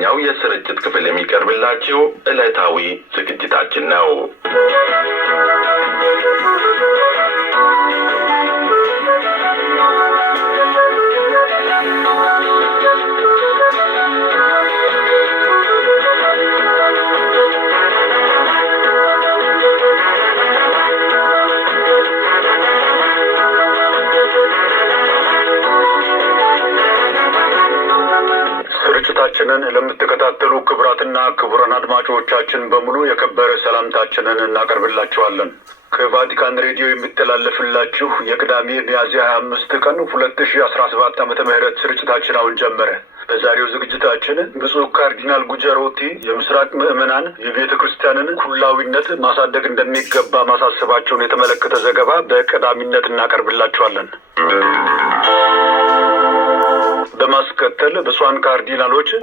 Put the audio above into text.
በአማርኛው የስርጭት ክፍል የሚቀርብላችሁ ዕለታዊ ዝግጅታችን ነው። ስርጭታችንን ለምትከታተሉ ክቡራትና ክቡራን አድማጮቻችን በሙሉ የከበረ ሰላምታችንን እናቀርብላችኋለን። ከቫቲካን ሬዲዮ የሚተላለፍላችሁ የቅዳሜ ሚያዝያ 25 ቀን 2017 ዓመተ ምህረት ስርጭታችን አሁን ጀመረ። በዛሬው ዝግጅታችን ብፁዕ ካርዲናል ጉጀሮቲ የምስራቅ ምዕመናን የቤተ ክርስቲያንን ኩላዊነት ማሳደግ እንደሚገባ ማሳሰባቸውን የተመለከተ ዘገባ በቀዳሚነት እናቀርብላችኋለን። በማስከተል ብፁዓን ካርዲናሎች